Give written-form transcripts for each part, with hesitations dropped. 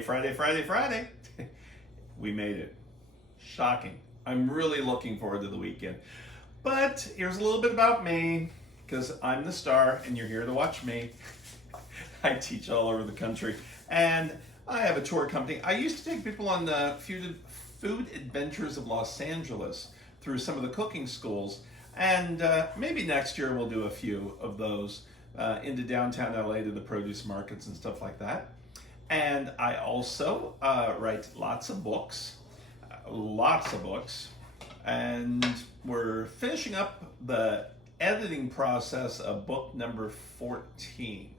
Friday. We made it. Shocking. I'm really looking forward to the weekend. But here's a little bit about me, because I'm the star and you're here to watch me. I teach all over the country, and I have a tour company. I used to take people on the food adventures of Los Angeles through some of the cooking schools, and maybe next year we'll do a few of those into downtown LA to the produce markets and stuff like that. And I also write lots of books, and we're finishing up the editing process of book number 14.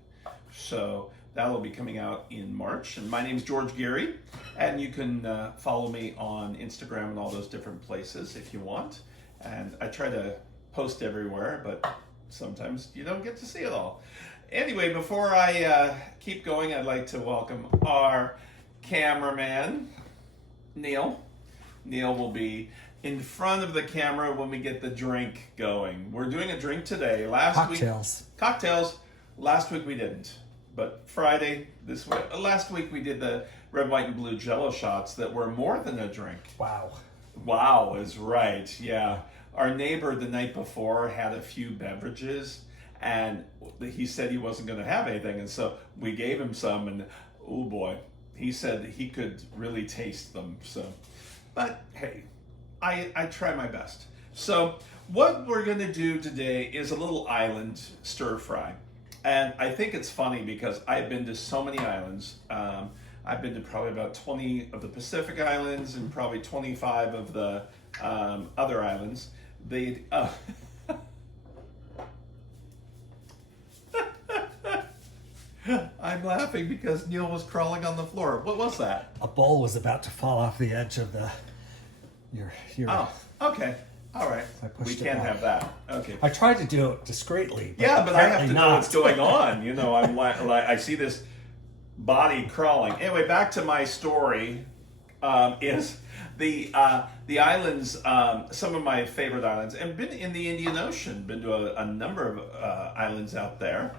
So that'll be coming out in March. And my name's George Geary, and you can follow me on Instagram and all those different places if you want. And I try to post everywhere, but sometimes you don't get to see it all. Anyway, before I keep going, I'd like to welcome our cameraman, Neil. Neil will be in front of the camera when we get the drink going. We're doing a drink today. Cocktails. Last week we didn't, but Friday, last week we did the red, white, and blue Jello shots that were more than a drink. Wow is right, yeah. Our neighbor the night before had a few beverages, and he said he wasn't going to have anything, and so we gave him some, and oh boy, he said he could really taste them. So, but hey, I try my best. So what we're going to do today is a little island stir fry. And I think it's funny because I've been to so many islands. I've been to probably about 20 of the Pacific Islands and probably 25 of the other islands. I'm laughing because Neil was crawling on the floor. What was that? A bowl was about to fall off the edge of your. Oh, okay. All right. We can't have that. Okay. I tried to do it discreetly. But yeah, but I have to know what's going on. You know, I'm like I see this body crawling. Anyway, back to my story. Is the islands, some of my favorite islands, and been in the Indian Ocean. Been to a number of islands out there.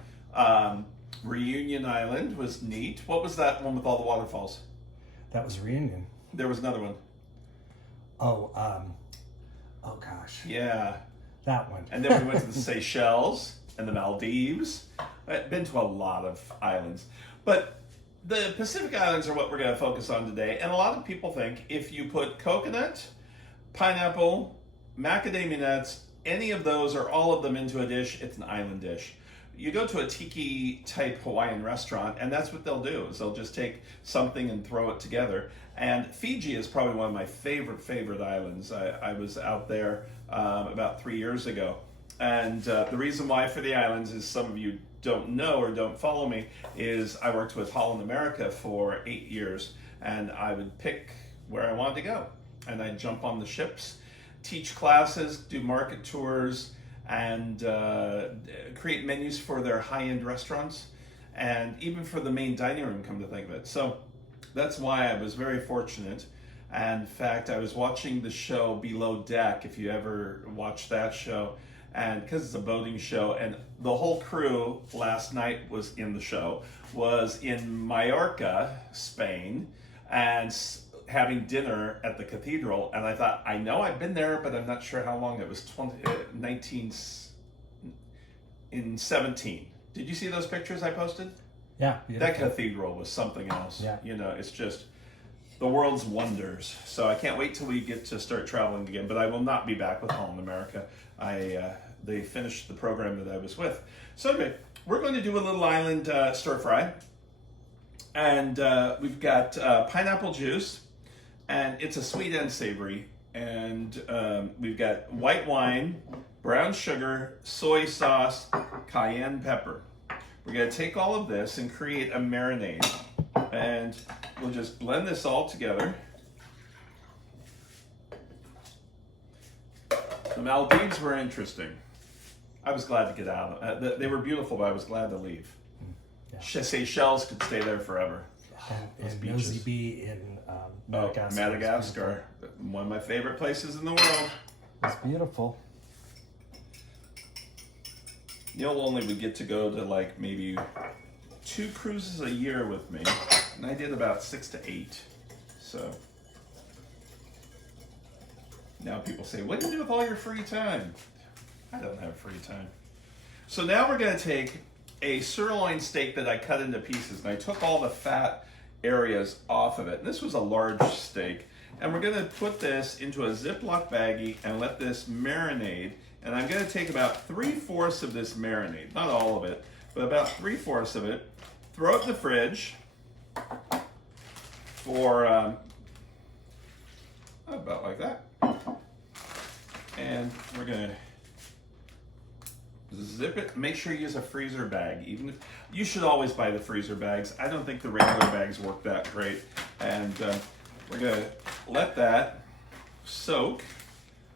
Reunion Island was neat. What was that one with all the waterfalls? That was Reunion. There was another one. Oh gosh. Yeah. That one. And then we went to the Seychelles and the Maldives. I've been to a lot of islands. But the Pacific Islands are what we're going to focus on today. And a lot of people think if you put coconut, pineapple, macadamia nuts, any of those or all of them into a dish, it's an island dish. You go to a tiki type Hawaiian restaurant, and that's what they'll do, is they'll just take something and throw it together. And Fiji is probably one of my favorite islands. I was out there about 3 years ago. And the reason why for the islands is, some of you don't know or don't follow me, is I worked with Holland America for 8 years, and I would pick where I wanted to go. And I'd jump on the ships, teach classes, do market tours, and create menus for their high-end restaurants, and even for the main dining room, come to think of it. So that's why I was very fortunate. And in fact, I was watching the show Below Deck, if you ever watched that show, and because it's a boating show, and the whole crew last night was in the show, was in Mallorca, Spain, and having dinner at the cathedral. And I thought, I know I've been there, but I'm not sure how long. It was 1917. Did you see those pictures I posted? Yeah. That cathedral was something else. Yeah. You know, it's just the world's wonders. So I can't wait till we get to start traveling again, but I will not be back with Holland America. They finished the program that I was with. So anyway, we're going to do a little island stir fry. And we've got pineapple juice, and it's a sweet and savory. And we've got white wine, brown sugar, soy sauce, cayenne pepper. We're going to take all of this and create a marinade. And we'll just blend this all together. The Maldives were interesting. I was glad to get out. They were beautiful, but I was glad to leave. Yeah. Seychelles could stay there forever. And Nosy Be in Madagascar. Madagascar, one of my favorite places in the world. It's beautiful. Neil only would get to go to like maybe 2 cruises a year with me. And I did about 6 to 8. So now people say, what do you do with all your free time? I don't have free time. So now we're going to take a sirloin steak that I cut into pieces, and I took all the fat areas off of it. And this was a large steak. And we're going to put this into a Ziploc baggie and let this marinate. And I'm going to take about 3/4 of this marinade, not all of it, but about 3/4 of it, throw it in the fridge for about like that. And we're going to zip it. Make sure you use a freezer bag. Even if you should always buy the freezer bags. I don't think the regular bags work that great. And we're going to let that soak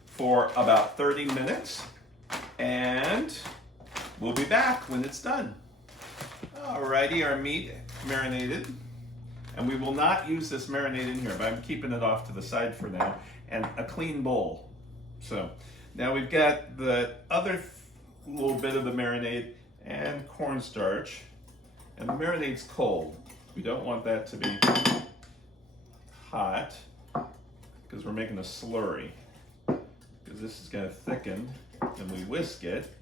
for about 30 minutes. And we'll be back when it's done. Alrighty, our meat marinated. And we will not use this marinade in here, but I'm keeping it off to the side for now. And a clean bowl. So now we've got the other little bit of the marinade and cornstarch. And the marinade's cold. We don't want that to be hot because we're making a slurry. Because this is going to thicken and we whisk it.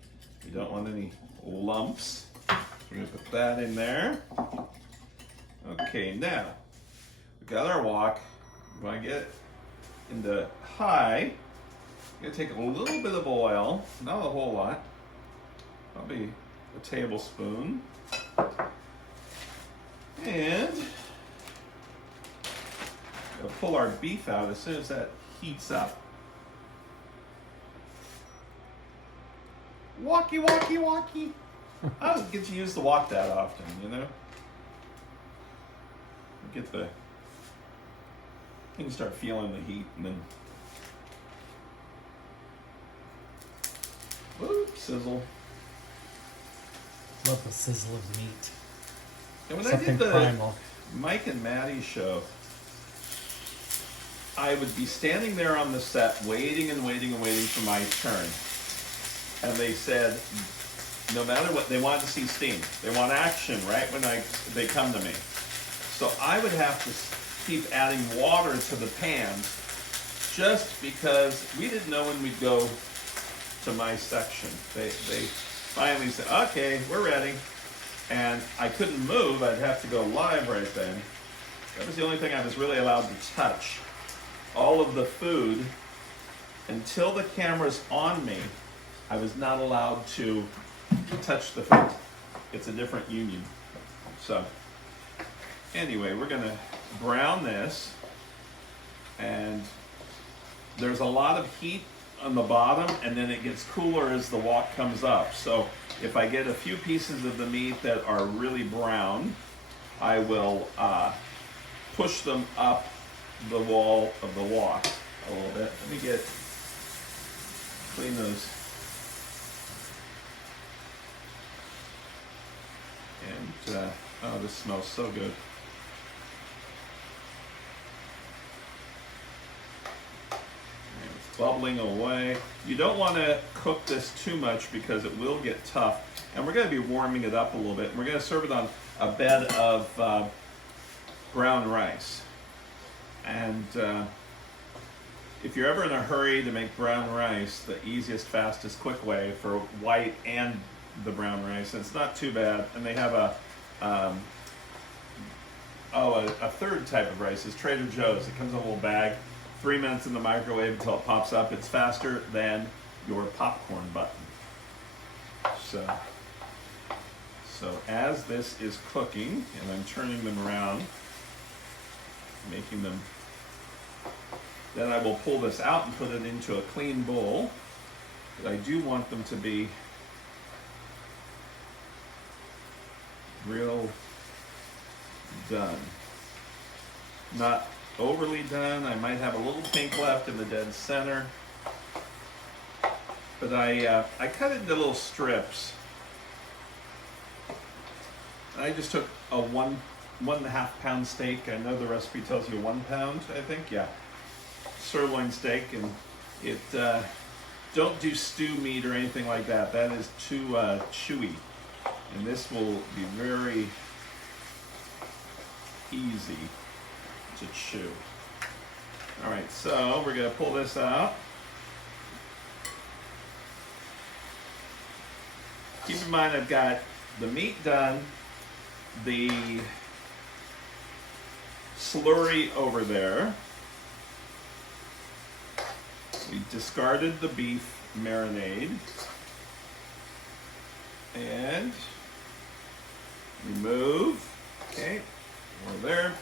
We don't want any lumps. So we're going to put that in there. Okay, now we've got our wok. We want to get it into high. I'm going to take a little bit of oil, not a whole lot, probably a tablespoon. And we'll pull our beef out as soon as that heats up. Walkie, walkie, walkie. I don't get to use the wok that often, you know? Get the things start feeling the heat and then whoop, sizzle. Love the sizzle of meat. And when I Something did the primal. Mike and Maddie show, I would be standing there on the set waiting and waiting and waiting for my turn. And they said, no matter what, they wanted to see steam. They want action right when they come to me. So I would have to keep adding water to the pans just because we didn't know when we'd go to my section. They finally said, okay, we're ready. And I couldn't move. I'd have to go live right then. That was the only thing I was really allowed to touch. All of the food, until the camera's on me, I was not allowed to touch the food. It's a different union. So anyway, we're gonna brown this, and there's a lot of heat on the bottom, and then it gets cooler as the wok comes up. So if I get a few pieces of the meat that are really brown, I will push them up the wall of the wok a little bit. Let me clean those. And oh, this smells so good. It's bubbling away. You don't want to cook this too much because it will get tough. And we're going to be warming it up a little bit. We're going to serve it on a bed of brown rice. And if you're ever in a hurry to make brown rice, the easiest, fastest, quick way for white and the brown rice, and it's not too bad. And they have a third type of rice is Trader Joe's. It comes in a little bag. 3 minutes in the microwave until it pops up. It's faster than your popcorn button. So as this is cooking, and I'm turning them around, making them, then I will pull this out and put it into a clean bowl. But I do want them to be real done. Not overly done. I might have a little pink left in the dead center. But I cut it into little strips. I just took a 1.5 pound steak. I know the recipe tells you 1 pound, I think, yeah. Sirloin steak, and it don't do stew meat or anything like that. That is too chewy. And this will be very easy to chew. All right, so we're gonna pull this out. Keep in mind I've got the meat done, the slurry over there. We discarded the beef marinade. And remove. Okay, we're there.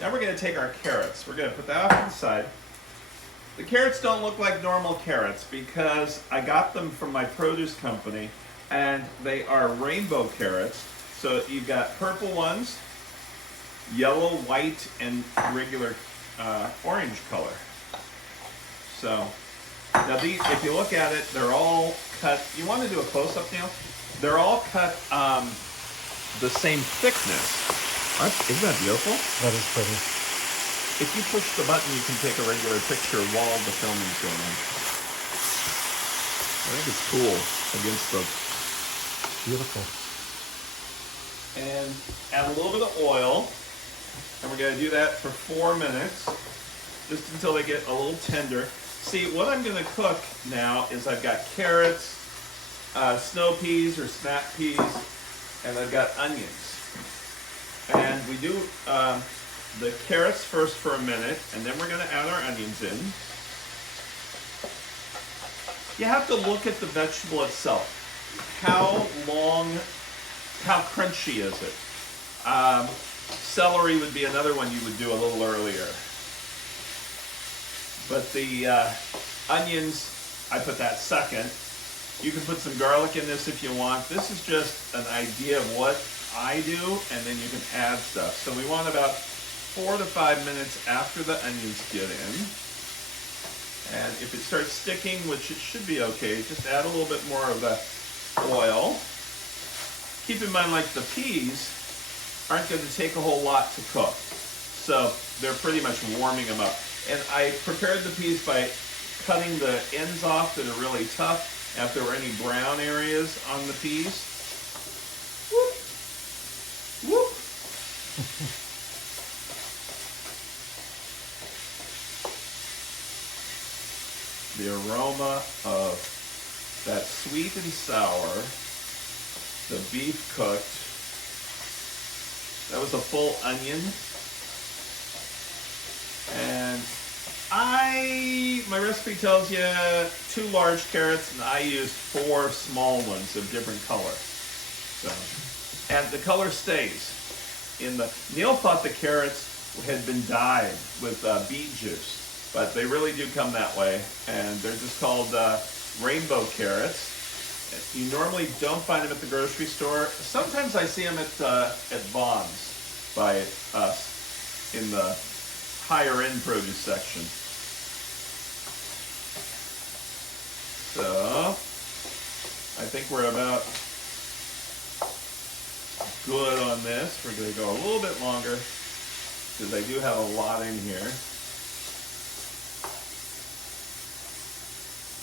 Now we're going to take our carrots. We're going to put that off to the side. The carrots don't look like normal carrots because I got them from my produce company and they are rainbow carrots. So you've got purple ones, yellow, white, and regular orange color. So now these, if you look at it, they're all cut. You want to do a close-up, Neil? They're all cut the same thickness. Isn't that beautiful? That is pretty. If you push the button, you can take a regular picture while the filming's going on. I think it's cool against the... Beautiful. And add a little bit of oil. And we're going to do that for 4 minutes, just until they get a little tender. See, what I'm going to cook now is I've got carrots, snow peas or snap peas, and I've got onions. And we do the carrots first for a minute, and then we're going to add our onions in. You have to look at the vegetable itself. How long, how crunchy is it? Celery would be another one you would do a little earlier. But the onions, I put that second. You can put some garlic in this if you want. This is just an idea of what I do, and then you can add stuff. So we want about 4 to 5 minutes after the onions get in. And if it starts sticking, which it should be okay, just add a little bit more of the oil. Keep in mind, like the peas aren't going to take a whole lot to cook. So they're pretty much warming them up. And I prepared the peas by cutting the ends off that are really tough. And if there were any brown areas on the peas, whoop, whoop. The aroma of that sweet and sour, the beef cooked. That was a full onion. And my recipe tells you 2 large carrots, and I used 4 small ones of different color. So, and the color stays. Neil thought the carrots had been dyed with beet juice, but they really do come that way, and they're just called rainbow carrots. You normally don't find them at the grocery store. Sometimes I see them at Vaughn's by us in the higher end produce section. So I think we're about good on this. We're going to go a little bit longer because I do have a lot in here.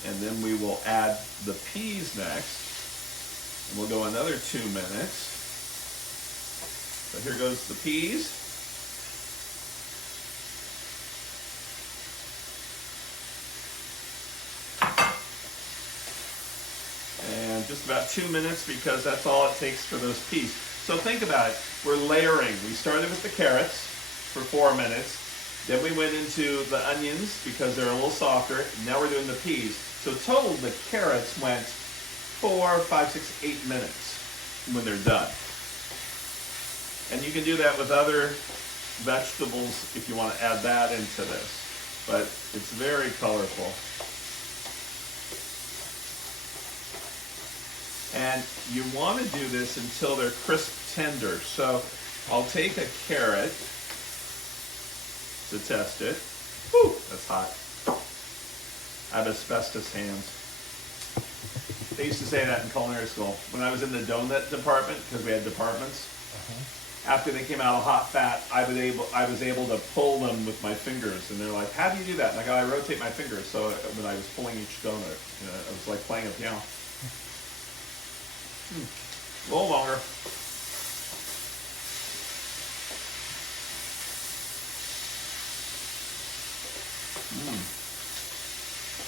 And then we will add the peas next. And we'll go another 2 minutes. So here goes the peas. And just about 2 minutes because that's all it takes for those peas. So think about it. We're layering. We started with the carrots for 4 minutes. Then we went into the onions because they're a little softer. Now we're doing the peas. So total, the carrots went 4, 5, 6, 8 minutes when they're done. And you can do that with other vegetables if you want to add that into this. But it's very colorful. And you want to do this until they're crisp tender. So I'll take a carrot to test it. Whew, that's hot. I have asbestos hands. They used to say that in culinary school. When I was in the donut department, because we had departments, after they came out of hot fat, I was able to pull them with my fingers. And they're like, how do you do that? And I go, I rotate my fingers. So when I was pulling each donut, it was like playing a piano. A little longer.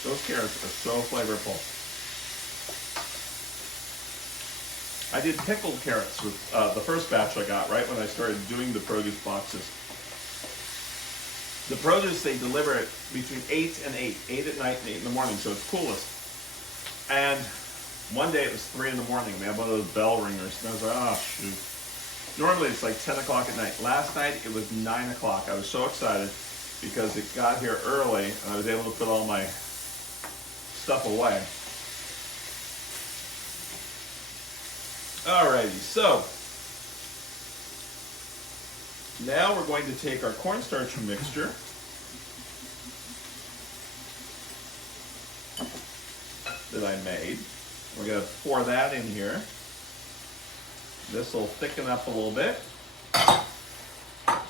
Those carrots are so flavorful. I did pickled carrots with the first batch I got right when I started doing the produce boxes. The produce, they deliver it between 8 and 8, 8 at night and 8 in the morning, so it's coolest. And one day it was 3 in the morning. They have one of those bell ringers, and I was like, oh shoot. Normally it's like 10 o'clock at night. Last night it was 9 o'clock. I was so excited because it got here early and I was able to put all my stuff away. Alrighty, so now we're going to take our cornstarch mixture that I made. We're going to pour that in here. This will thicken up a little bit,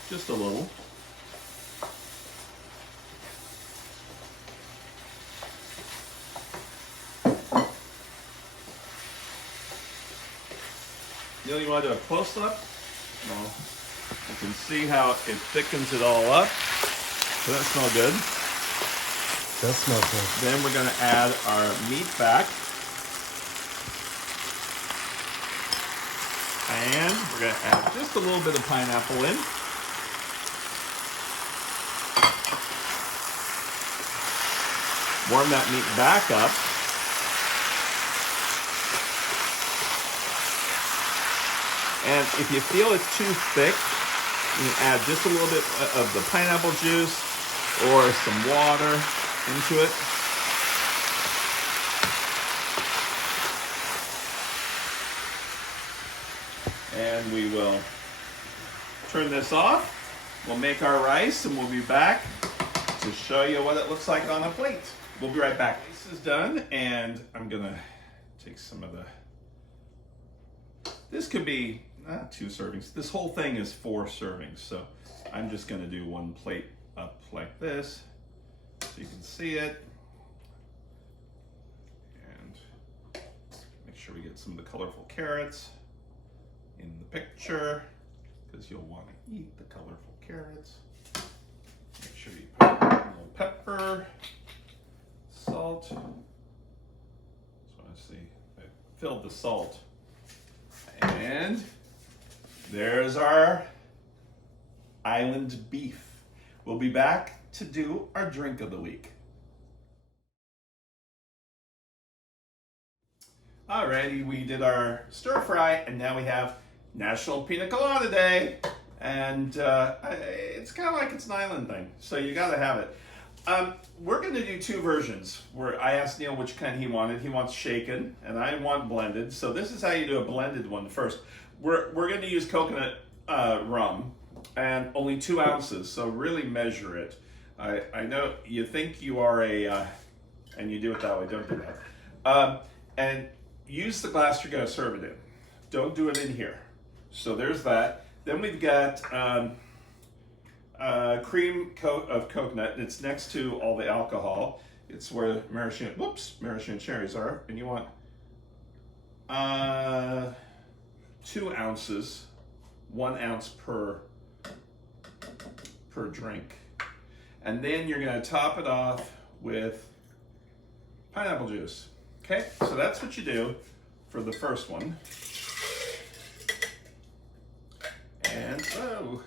just a little. You want to do a close-up? Well, you can see how it thickens it all up. Does that smell good? That smells good. Then we're going to add our meat back. And we're going to add just a little bit of pineapple in. Warm that meat back up. And if you feel it's too thick, you can add just a little bit of the pineapple juice or some water into it. And we will turn this off. We'll make our rice and we'll be back to show you what it looks like on a plate. We'll be right back. This is done and I'm gonna take some of the, this could be 2 servings. This whole thing is 4 servings, so I'm just gonna do 1 plate up like this so you can see it. And make sure we get some of the colorful carrots in the picture because you'll want to eat the colorful carrots. Make sure you put a little pepper, salt. So let's see, I filled the salt. And there's our island beef. We'll be back to do our drink of the week. Alrighty, we did our stir fry and now we have National Pina Colada Day. And it's kind of like it's an island thing, so you gotta have it. We're gonna do 2 versions where I asked Neil which kind he wanted. He wants shaken and I want blended. So this is how you do a blended one first. We're gonna use coconut rum and only 2 ounces, so really measure it. I know you think you are and you do it that way, don't do that. And use the glass you're gonna serve it in. Don't do it in here. So there's that. Then we've got cream coat of coconut. It's next to all the alcohol. It's where maraschino cherries are. And you want 2 ounces, 1 ounce per drink. And then you're gonna top it off with pineapple juice. Okay, so that's what you do for the first one. And so,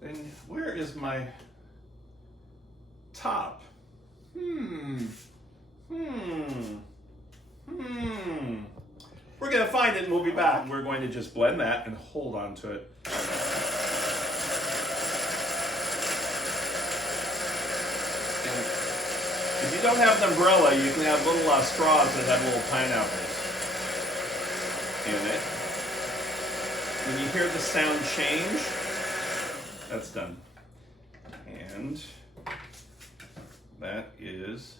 then where is my top? We're gonna find it and we'll be back. We're going to just blend that and hold on to it. And if you don't have an umbrella, you can have little straws that have little pineapples in it. When you hear the sound change, that's done. And that is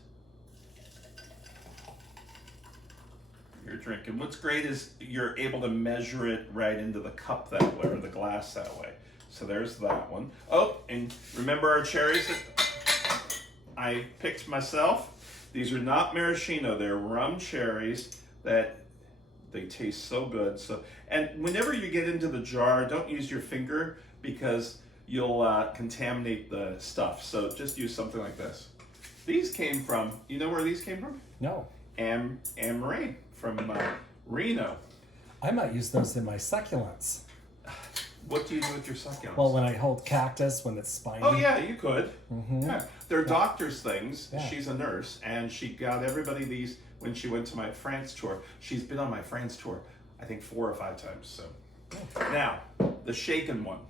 your drink. And what's great is you're able to measure it right into the cup that way, or the glass that way. So there's that one. Oh, and remember our cherries that I picked myself? These are not maraschino, they're rum cherries that they taste so good. So, and whenever you get into the jar, don't use your finger because you'll contaminate the stuff. So just use something like this. These came from, you know where these came from? No. Anne Marie from Reno. I might use those in my succulents. What do you do with your succulents? Well, when I hold cactus, when it's spiny. Oh yeah, you could. Mm-hmm. Yeah, they're doctor's things. Yeah. She's a nurse, and she got everybody these when she went to my France tour. She's been on my France tour, I think 4 or 5 times. So now the shaken one.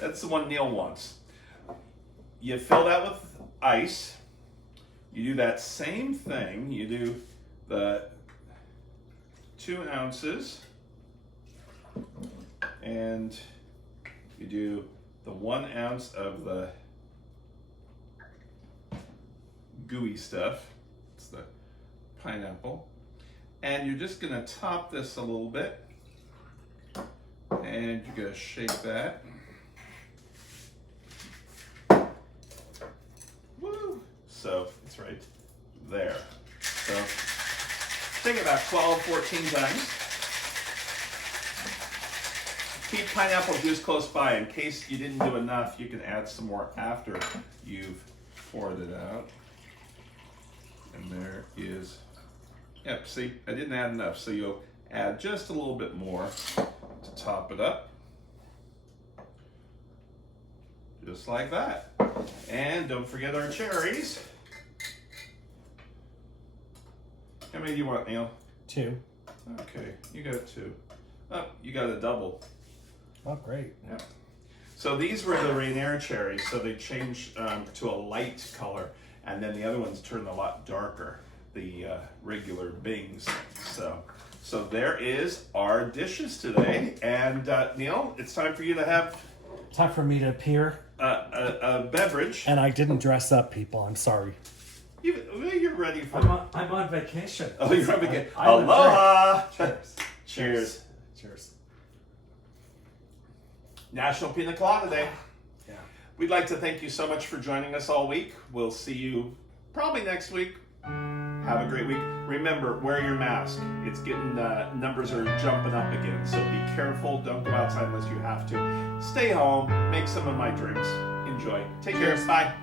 That's the one Neil wants. You fill that with ice. You do that same thing. You do the 2 ounces, and you do the 1 ounce of the gooey stuff. It's the pineapple. And you're just gonna top this a little bit. And you're gonna shake that. Woo! So it's right there. So shake it about 12, 14 times. Keep pineapple juice close by in case you didn't do enough. You can add some more after you've poured it out. And there is, yep, see, I didn't add enough, so you'll add just a little bit more to top it up. Just like that. And don't forget our cherries. How many do you want, Neil? 2. Okay, you got 2. Oh, you got a double. Oh, great. Yeah. So these were the Rainier cherries, so they changed to a light color, and then the other ones turned a lot darker, the regular Bings. So there is our dishes today, and Neil, it's time for you to have Time for me to appear. A beverage. And I didn't dress up, people. I'm sorry. You're ready for I'm on vacation. Oh, you're on vacation. I'm Aloha! Cheers. Cheers. Cheers. National Pina Colada Day. Yeah. We'd like to thank you so much for joining us all week. We'll see you probably next week. Have a great week. Remember, wear your mask. It's getting, numbers are jumping up again, so be careful. Don't go outside unless you have to. Stay home. Make some of my drinks. Enjoy. Take care. Bye.